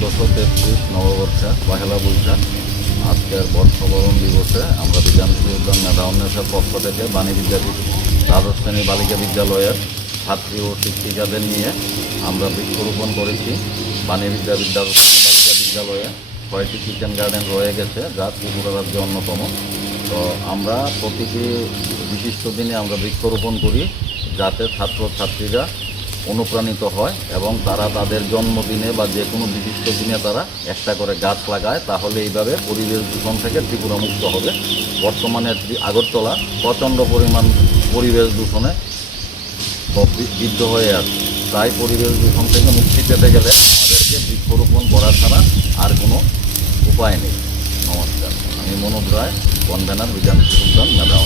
1433 নববর্ষে পহেলা বৈশাখ আজকের বর্ষবরণ দিবসে আমরা বিধানসভা উদ্যান মেধা উন্নয়নের পক্ষ থেকে বাণী বিদ্যাপীঠ দ্বাদশ শ্রেণী বালিকা বিদ্যালয়ের ছাত্রী ও শিক্ষিকাদের নিয়ে আমরা বৃক্ষরোপণ করেছি। বাণী বিদ্যাপীঠ দ্বাদশ শ্রেণী বালিকা বিদ্যালয়ে 6টি কিচেন গার্ডেন রয়ে গেছে, যা ত্রিপুরা রাজ্যে অন্যতম। তো আমরা প্রতিটি বিশিষ্ট দিনে আমরা বৃক্ষরোপণ করি, যাতে ছাত্রছাত্রীরা অনুপ্রাণিত হয় এবং তারা তাদের জন্মদিনে বা যে কোনো বিশিষ্ট দিনে তারা একটা করে গাছ লাগায়। তাহলে এইভাবে পরিবেশ দূষণ থেকে ত্রিপুরা মুক্ত হবে। বর্তমানে আগরতলা প্রচণ্ড পরিমাণ পরিবেশ দূষণে বিদ্ধ হয়ে আছে। তাই পরিবেশ দূষণ থেকে মুক্তি পেতে গেলে আমাদেরকে বৃক্ষরোপণ করা ছাড়া আর কোনো উপায় নেই। নমস্কার, আমি মনোজ রায়, কনভেনার বিধানসভা উদ্যান মেধা